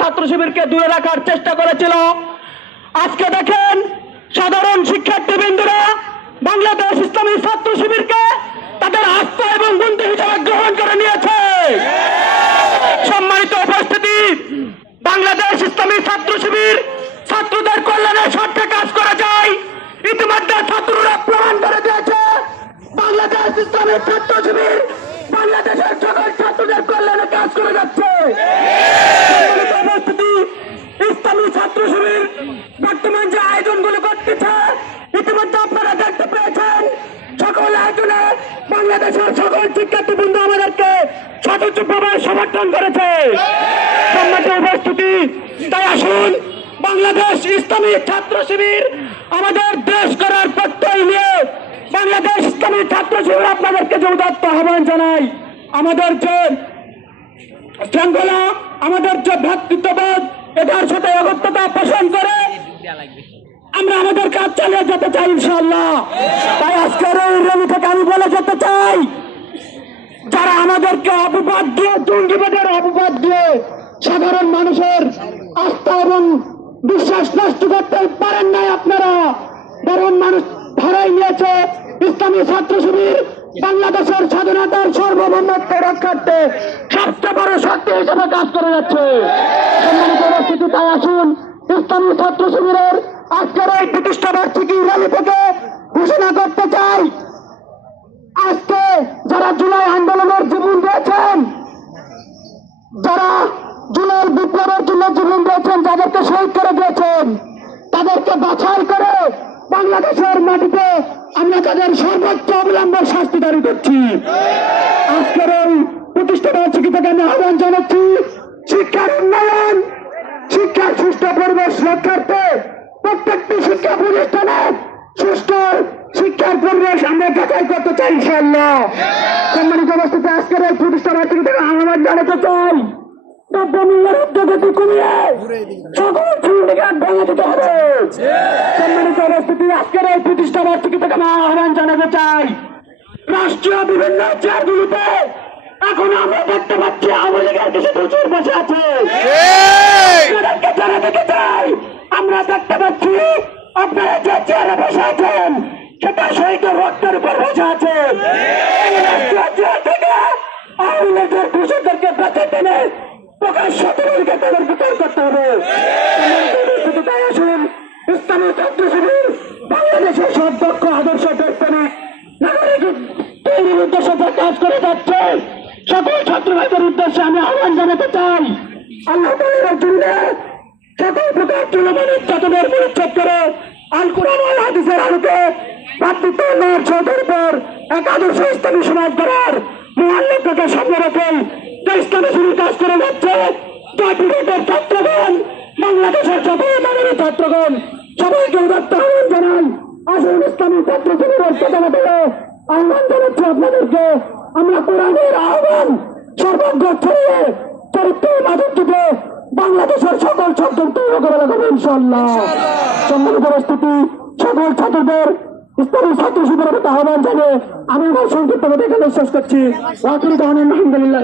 ছাত্র শিবিরকে দূরে রাখার চেষ্টা করেছিল। আজকে দেখেন সাধারণ শিক্ষার্থীবৃন্দরা বাংলাদেশ ইসলামী ছাত্র শিবিরকে তাদের আস্থা এবং বন্ধু হিসেবে গ্রহণ করে নিয়েছে। সম্মানিত উপস্থিতি, বাংলাদেশ ইসলামী ছাত্র শিবির ছাত্রদের কল্যাণের স্বার্থে কাজ করা যায়। ইতিমধ্যে ছাত্ররা প্রমাণ করে দিয়েছে, বাংলাদেশ ইসলামী ছাত্র শিবির বাংলাদেশের সকল ছাত্রদের কল্যাণে কাজ করে যাচ্ছে সম্মানিত উপস্থিতি ইসলামী ছাত্র শিবির বর্তমান যে আয়োজনগুলো করতেছে ইতিমধ্যে আপনারা দেখতে পেয়েছেন সকল আয়োজনে বাংলাদেশের সকল শিক্ষার্থী বৃন্দ আমাদেরকে সদস্যভাবে সমর্থন করেছে। সম্মানিত উপস্থিতি, তাই আসুন, বাংলাদেশ ইসলামী ছাত্র শিবির আমাদের দেশ করার প্রত্যয় নিয়ে বাংলাদেশ ইসলামী ছাত্র শিবির আপনাদেরকে যে উদাত্ত আহ্বান জানাই। আমাদের যে শৃঙ্খলা, আমাদের যে ভ্রাতৃত্ববোধ, এটার সাথে একত্রতা পোষণ করে আমরা আমাদের কাজ চালিয়ে যেতে চাই ইনশাল্লাহ তাই আজকের এই র্যালি থেকে আমি বলে যেতে চাই, যারা আমাদেরকে অপবাদ দিয়ে, জঙ্গিবাদের অপবাদ দিয়ে সাধারণ মানুষের আস্থা এবং বিশ্বাস নষ্ট করতে পারেন নাই আপনারা বরং মানুষ ধরাই নিয়েছে ইসলামী ছাত্র শিবির বাংলাদেশের স্বাধীনতার সর্বভৌমত্ব রক্ষার্থে সবচেয়ে বড় শক্তি হিসেবে কাজ করে যাচ্ছে। সম্মানিত তাই ইসলামী ছাত্র শিবিরের আজকের এই প্রতিষ্ঠা বার্ষিকী র্যালি থেকে ঘোষণা করতে চাই। আজকে যারা জুলাই আন্দোলনের জীবন দিয়েছেন, যারা জুলাই বিপ্লবের জন্য জীবন দিয়েছেন, যাদেরকে শহীদ করে দিয়েছেন, তাদেরকে বাছাই করে বাংলাদেশের মাটিতে আমরা তাদের সর্বোচ্চ অবিলম্ব শাস্তি দাবি করছি। আজকের এই প্রতিষ্ঠা বার্ষিকী থেকে আমি আহ্বান জানাচ্ছি, শিক্ষার উন্নয়ন পরিবেশ রক্ষার্থে প্রত্যেকটি শিক্ষা প্রতিষ্ঠানে সুস্থ শিক্ষার পরিবেশ আমরা যাচাই করতে চাই ইনশাল্লাহ সম্মানিত অবস্থিতে আজকের এই প্রতিষ্ঠান থেকে থেকে থেকে আহ্বান জানাতে চাই। রাষ্ট্রীয় বিভিন্ন চেয়ারগুলিতে এখন আমরা দেখতে পাচ্ছি আওয়ামী লীগের কিছু প্রচুর বসে আছে। আপনাদেরকে জানাতে চাই আমরা দেখতে পাচ্ছি আপনারা যে চেয়ারে বসে আছেন সেটা শহীদের রক্তের উপর বসে আছে। থেকে আওয়ামী লীগের কৃষকদেরকে বেঁচে টেনে প্রকাশ্য তরুণকে তাদের বিচার করতে হবে। আসুন ইসলামী ছাত্র শিবির বাংলাদেশের সব দক্ষ আদর্শ বৈজ্ঞানিক নাগরিক তৈরির উদ্দেশ্যে কাজ করে যাচ্ছে সকল ছাত্র ভাইদের উদ্দেশ্যে আমি আহ্বান জানাতে চাই। আল্লাহ জন্য সকল প্রকার চলমান নির্যাতনের পরিচ্ছেদ করে আল কোরআন হাদিসের আলোকে যাচ্ছে বাংলাদেশের আপনাদেরকে। আমরা কোরআনের আহ্বান সর্বজ্ঞ ছড়িয়ে চরিত্রের মাঝে দিকে বাংলাদেশের সকল ছাত্র তৈরি করে রাখব ইনশাল্লাহ সম্মানিত পরিস্থিতি সকল ছাত্রদের ইসলামী ছাত্র শিবিরের আহ্বান জানিয়ে আমি আমার সংক্ষিপ্ত এখানে শেষ করছি। আলহামদুলিল্লাহ